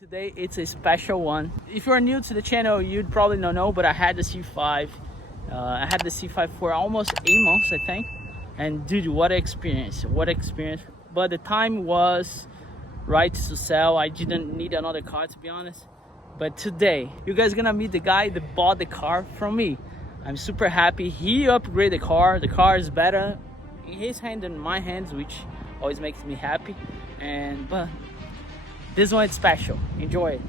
Today it's a special one. If you're new to the channel, you'd probably not know, but I had the C5. I had the C5 for almost 8 months, I think. And dude, what an experience! What an experience! But the time was right to sell. I didn't need another car, to be honest. But today, you guys gonna meet the guy that bought the car from me. I'm super happy. He upgraded the car. The car is better in his hand than my hands, which always makes me happy. But this one is special. Enjoy it.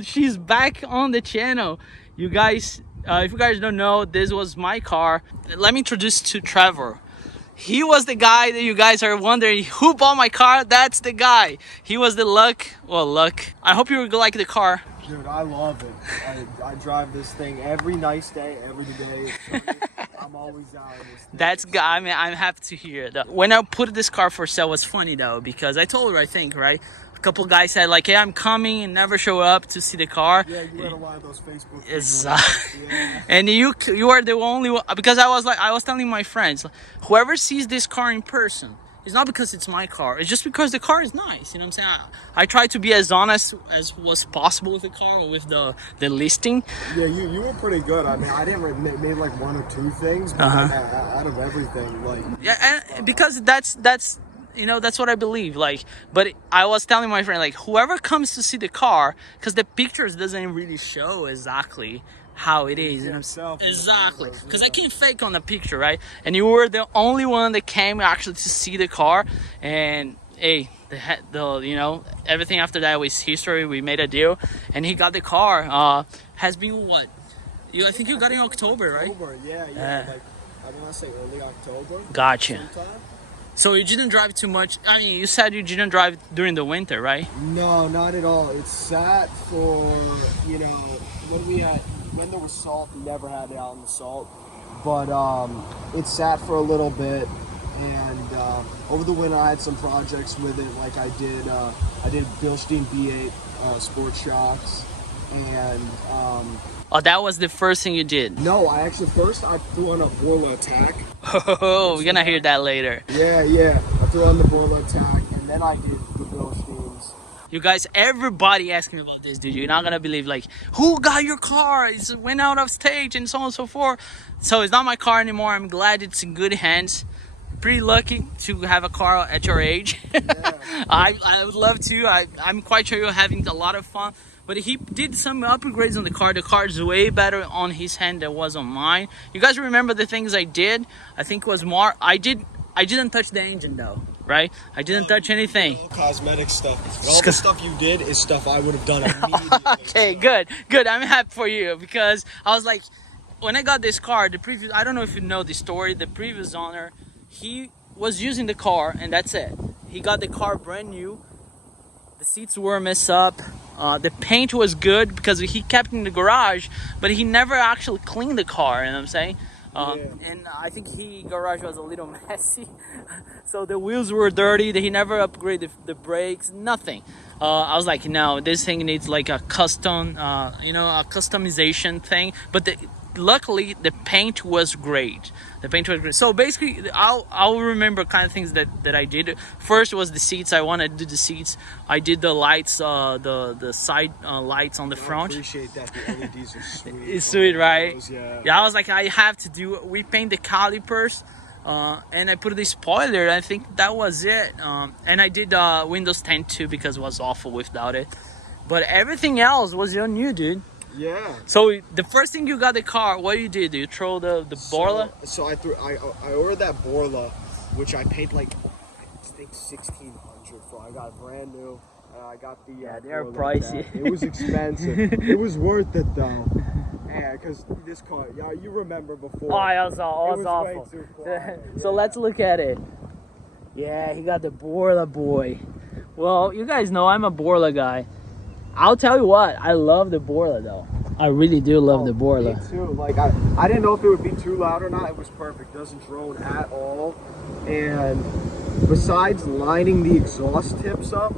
She's back on the channel, you guys. If you guys don't know, this was my car. Let me introduce to Trevor. He was the guy that you guys are wondering who bought my car. That's the guy. He was the luck. I hope you like the car. Dude, I love it. I drive this thing every nice day, every day. I'm always out in this thing. That's guy. I mean, I'm happy to hear that. When I put this car for sale, it was funny though, because I told her, I think, right? A couple guys said like, "Hey, I'm coming," and never show up to see the car. Yeah, you had a lot of those Facebook. Yeah. And you are the only one, because I was telling my friends, whoever sees this car in person, it's not because it's my car. It's just because the car is nice. You know what I'm saying? I try to be as honest as was possible with the car, with the listing. Yeah, you were pretty good. I mean, I didn't made like 1 or 2 things, but out of everything, like. Yeah, and because that's. You know, that's what I believe. Like, but I was telling my friend, like, whoever comes to see the car, because the pictures doesn't really show exactly how it is. You know, exactly. Because I can't fake on the picture, right? And you were the only one that came actually to see the car. And hey, the you know, everything after that was history. We made a deal, and he got the car. Has been what? I think you got it in October, right? October, yeah. Like, I want to say early October. Gotcha. Sometime. So you didn't drive too much. I mean, you said you didn't drive during the winter, right? No, not at all. It sat for, you know, when there was salt, we never had it out in the salt. But it sat for a little bit, and over the winter I had some projects with it. Like I did Bilstein V8 sports shocks, and oh, that was the first thing you did? No, I threw on a Borla Attack. Oh, we're gonna hear that later. Yeah. I threw on the Borla Attack, and then I did the Bilsteins. You guys, everybody asked me about this, dude. You're not gonna believe, like, who got your car? It went out of stage and so on and so forth. So it's not my car anymore. I'm glad it's in good hands. Pretty lucky to have a car at your age. Yeah. I would love to. I'm quite sure you're having a lot of fun. But he did some upgrades on the car. The car is way better on his hand than it was on mine. You guys remember the things I did? I think it was more. I didn't touch the engine though, right? I didn't touch anything. All cosmetic stuff. But all the stuff you did is stuff I would have done immediately. Okay, good. I'm happy for you, because I was like, when I got this car, I don't know if you know the story. The previous owner, he was using the car, and that's it. He got the car brand new. The seats were messed up. The paint was good because he kept it in the garage, but he never actually cleaned the car, you know what I'm saying? And I think garage was a little messy. So the wheels were dirty. He never upgraded the brakes, nothing. I was like, no, this thing needs like a custom, a customization thing. But luckily, the paint was great. The paint was great. So basically, I'll remember kind of things that I did. First was the seats. I wanted to do the seats. I did the lights, the side lights on the front. I appreciate that. The LEDs are sweet. It's sweet, right? Yeah, I was like, I have to do. We paint the calipers. And I put the spoiler. I think that was it. And I did Windows 10 too because it was awful without it. But everything else was new, dude. Yeah. So the first thing you got the car, what you did? You throw the Borla? So I ordered that Borla, which I paid like I think $1,600 for. I got brand new. I got the they are Borla pricey. It was expensive. It was worth it though. Yeah, because this car, you remember before. Oh, it was awful. Way too quiet. So let's look at it. Yeah, he got the Borla boy. Well, you guys know I'm a Borla guy. I'll tell you what, I love the Borla though. I really do love the Borla. Me too. Like I didn't know if it would be too loud or not. It was perfect. Doesn't drone at all. And besides lining the exhaust tips up,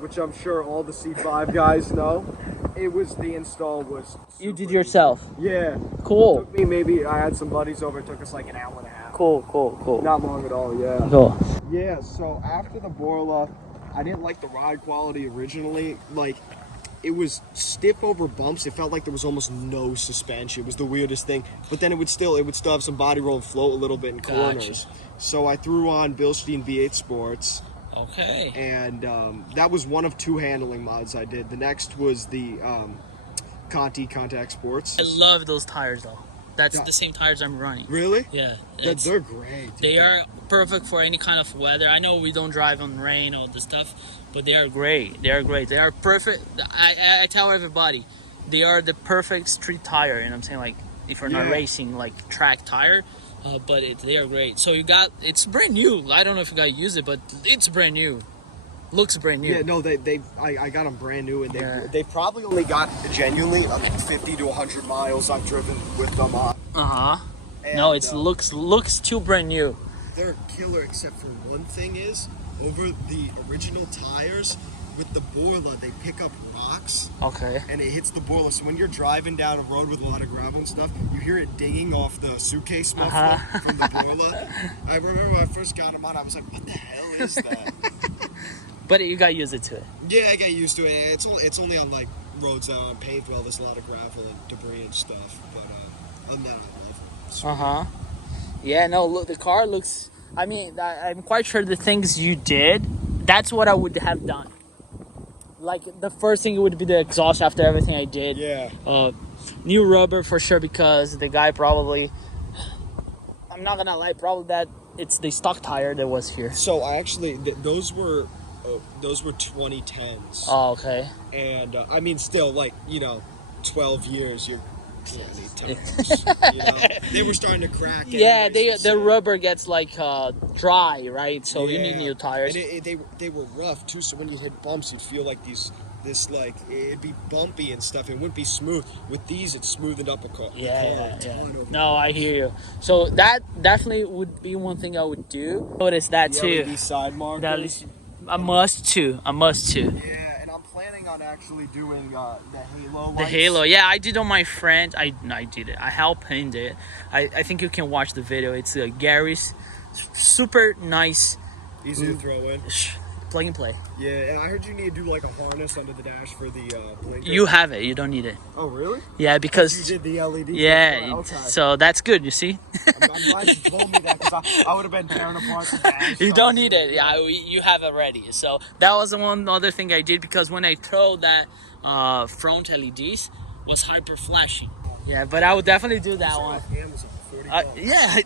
which I'm sure all the C5 guys know, the install was you did yourself? Yeah. Cool. It took me I had some buddies over. It took us like an hour and a half. Cool. Not long at all. Yeah. Cool. Yeah. So after the Borla, I didn't like the ride quality originally. Like, it was stiff over bumps. It felt like there was almost no suspension. It was the weirdest thing. But then it would still have some body roll and float a little bit in corners. Gotcha. So I threw on Bilstein V8 Sports. Okay. And that was one of 2 handling mods I did. The next was the Conti Contact Sports. I love those tires though. That's the same tires I'm running. Really? Yeah. They're great. They are perfect for any kind of weather. I know we don't drive on rain or the stuff, but they are great. They are great. They are perfect. I tell everybody, they are the perfect street tire. You know what I'm saying? Like, if you're not racing, like track tire. But they are great. So it's brand new. I don't know if you guys use it, but it's brand new. Looks brand new. Yeah, no, I got them brand new, and they probably only got genuinely 50 to 100 miles I've driven with them on. No, it looks too brand new. They're killer, except for one thing is, over the original tires, with the Borla, they pick up rocks. Okay. And it hits the Borla. So when you're driving down a road with a lot of gravel and stuff, you hear it dinging off the suitcase muffler from the Borla. I remember when I first got them on, I was like, what the hell is that? But you got used to it. Yeah, I got used to it. It's only on like roads that aren't paved well. There's a lot of gravel and debris and stuff. But other than that, I love it. Yeah, no, look, the car looks. I mean, I'm quite sure the things you did, that's what I would have done. Like, the first thing would be the exhaust after everything I did. Yeah. New rubber for sure, because the guy probably, I'm not gonna lie, probably that it's the stock tire that was here. So I actually, those were 2010s. Oh, okay. And I mean, still, like, 12 years, you're 20 tires. They were starting to crack. Yeah, the rubber gets like dry, right? So you need new tires. And they were rough too. So when you hit bumps, you'd feel like it'd be bumpy and stuff. It wouldn't be smooth. With these, it smoothed up a car. Yeah. No, I hear you. So that definitely would be one thing I would do. Notice that too. LED side markers. A must too. Yeah, and I'm planning on actually doing the halo lights. The halo, yeah, I did on my friend. I did it. I helped him do it. I think you can watch the video. It's Gary's, super nice. Easy to throw in. Plug and play. Yeah, and I heard you need to do like a harness under the dash for the blinker. You have it. You don't need it. Oh, really? Yeah, because you did the LED. Yeah, okay. So that's good. You see. I'm glad you told me that, because I would have been tearing apart the dash. You don't need it. Yeah, you have it ready. So that was the one other thing I did, because when I throw that front LEDs was hyper flashing. Yeah, but I would definitely do that one. Amazon, $40. Yeah,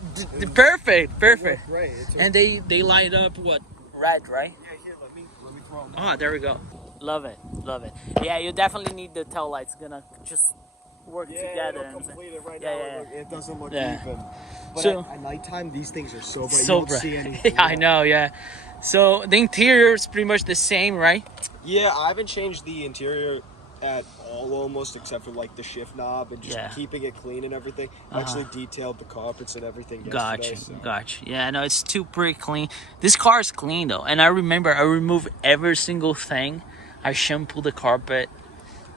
perfect. Great. And they light up what? Red, right? Yeah, here, let me throw them. Oh, there we go. Love it. Yeah, you definitely need the tail lights. Gonna just work Yeah, together. it'll complete it right Yeah, now. yeah. It doesn't look Yeah. even. But So- at nighttime, these things are so bright. So you don't bright. see anything. Yeah, I know, yeah. So the interior is pretty much the same, right? Yeah, I haven't changed the interior at all almost, except for like the shift knob and just Yeah. keeping it clean and everything. I actually detailed the carpets and everything Gotcha, yesterday. So. gotcha. Yeah, no, it's too pretty clean. This car is clean though, and I remember I removed every single thing. I shampooed the carpet.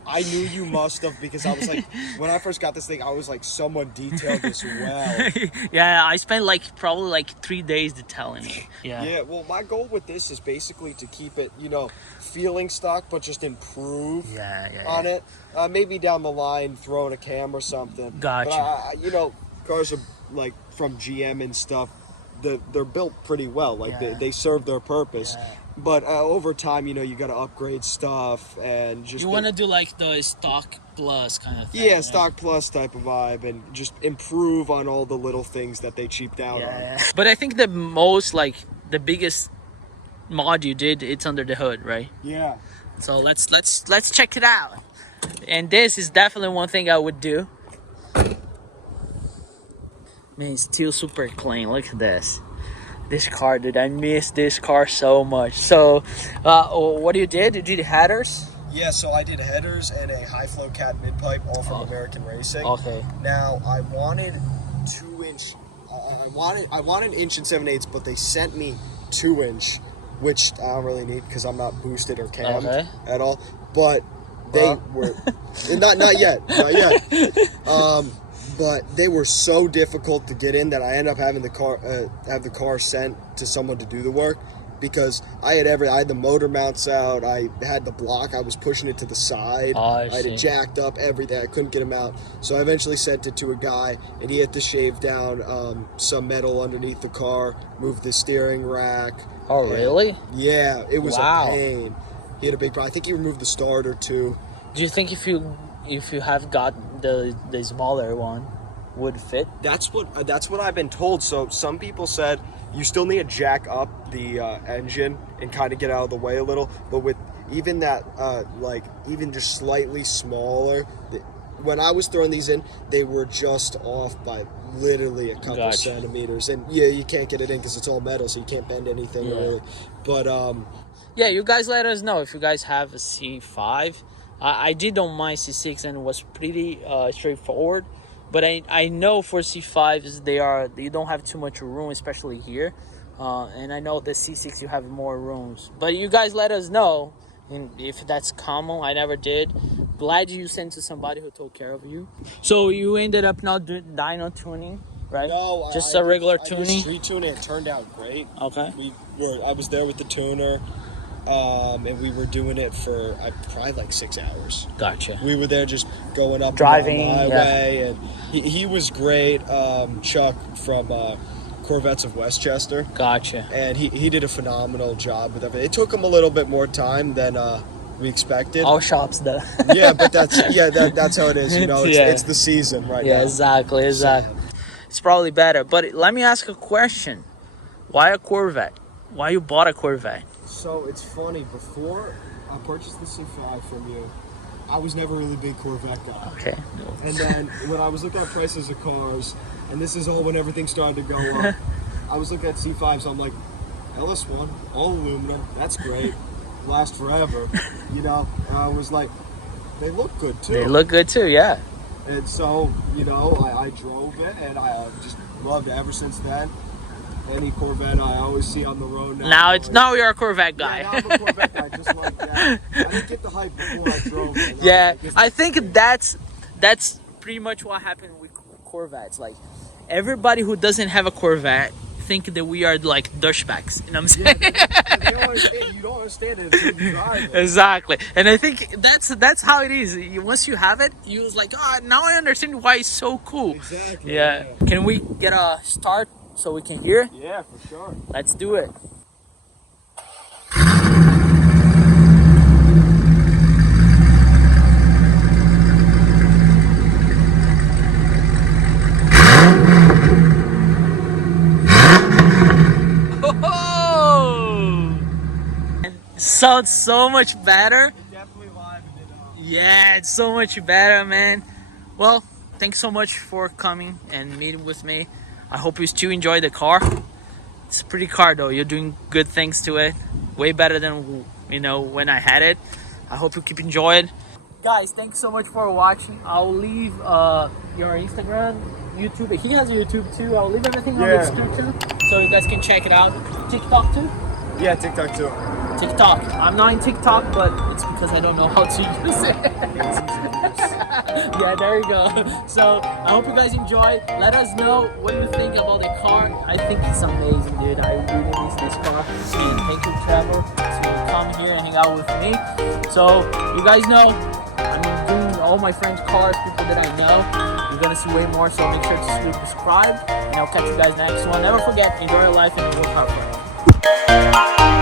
I knew you must have, because I was like, when I first got this thing, I was like, someone detailed this well. Yeah, I spent like probably like 3 days detailing it. Yeah. Yeah, well, my goal with this is basically to keep it, feeling stock, but just improve on it. Maybe down the line, throw in a cam or something. Gotcha. But cars are like from GM and stuff. They're built pretty well. Like they serve their purpose. Yeah. But over time, you got to upgrade stuff and just. You want to do like the stock plus kind of thing. Yeah, right? stock plus type of vibe, and just improve on all the little things that they cheaped out on. Yeah. But I think the most like the biggest mod you did, it's under the hood, right? Yeah. So let's check it out. And this is definitely one thing I would do. Man, it's still super clean. Look at this. This car, dude. I miss this car so much. So, what you did? You did headers? Yeah, so I did headers and a high flow cat mid pipe, all from American Racing. Okay. Now I wanted 2-inch. I wanted 1 7/8, but they sent me 2-inch, which I don't really need because I'm not boosted or cammed at all. But they were not yet. But they were so difficult to get in that I ended up having the car sent to someone to do the work, because I had the motor mounts out, I had the block, I was pushing it to the side, I had it jacked up, everything. I couldn't get them out, so I eventually sent it to a guy, and he had to shave down some metal underneath the car, move the steering rack. Oh, really? Yeah, it was a pain. He had a big problem. I think he removed the starter too. Do you think if you have got the smaller one, would fit? That's what I've been told. So some people said you still need to jack up the engine and kind of get out of the way a little. But with even that, even just slightly smaller, when I was throwing these in, they were just off by literally a couple centimeters. And yeah, you can't get it in because it's all metal, so you can't bend anything really. But yeah, you guys let us know if you guys have a C5. I did on my C6 and it was pretty straightforward. But I know for C5s, you don't have too much room, especially here. And I know the C6 you have more rooms. But you guys let us know if that's common. I never did. Glad you sent to somebody who took care of you. So you ended up not doing dyno tuning, right? No, just a regular tuning. I did street tuning. It turned out great. Okay. I was there with the tuner. And we were doing it for probably like 6 hours. Gotcha. We were there just going up driving and down the highway, and he was great. Chuck from Corvettes of Westchester. Gotcha. And he did a phenomenal job with everything. It took him a little bit more time than we expected. All shops though. Yeah, but that's how it is. It's the season right now. Yeah, exactly. It's probably better. But let me ask a question. Why a Corvette? Why you bought a Corvette? So it's funny, before I purchased the C5 from you, I was never really a big Corvette guy. Okay. And then when I was looking at prices of cars, and this is all when everything started to go up, I was looking at C5s, so I'm like, LS1, all aluminum, that's great, last forever, And I was like, they look good too. They look good too, yeah. And so, I drove it, and I just loved it ever since then. Any Corvette I always see on the road now. Now you're a Corvette guy. Yeah, now I'm a Corvette guy, just like that. I didn't get the hype before I drove it. Yeah, I think that's pretty much what happened with Corvettes. Like, everybody who doesn't have a Corvette think that we are like douchebags. You know what I'm saying? Yeah, you don't understand it until you drive it. Exactly. And I think that's how it is. Once you have it, you was like, now I understand why it's so cool. Exactly. Yeah. Can we get a start so we can hear? Yeah, for sure. Let's do it. Sounds so much better. Definitely livened it up. Yeah, it's so much better, man. Well, thanks so much for coming and meeting with me. I hope you too enjoy the car. It's a pretty car though. You're doing good things to it. Way better than, you know, when I had it. I hope you keep enjoying. Guys, thanks so much for watching. I'll leave your Instagram, YouTube. He has a YouTube too. I'll leave everything on his too, so you guys can check it out. TikTok too? Yeah, TikTok too. TikTok. I'm not in TikTok, but it's because I don't know how to use it. Yeah, there you go. So I hope you guys enjoy. Let us know what you think about the car. I think it's amazing, dude. I really miss this car. And thank you, Trevor, to come here and hang out with me. So you guys know I'm doing all my friends' cars, people that I know. You're gonna see way more, so make sure to subscribe. And I'll catch you guys next one. Never forget, enjoy your life and work hard for it.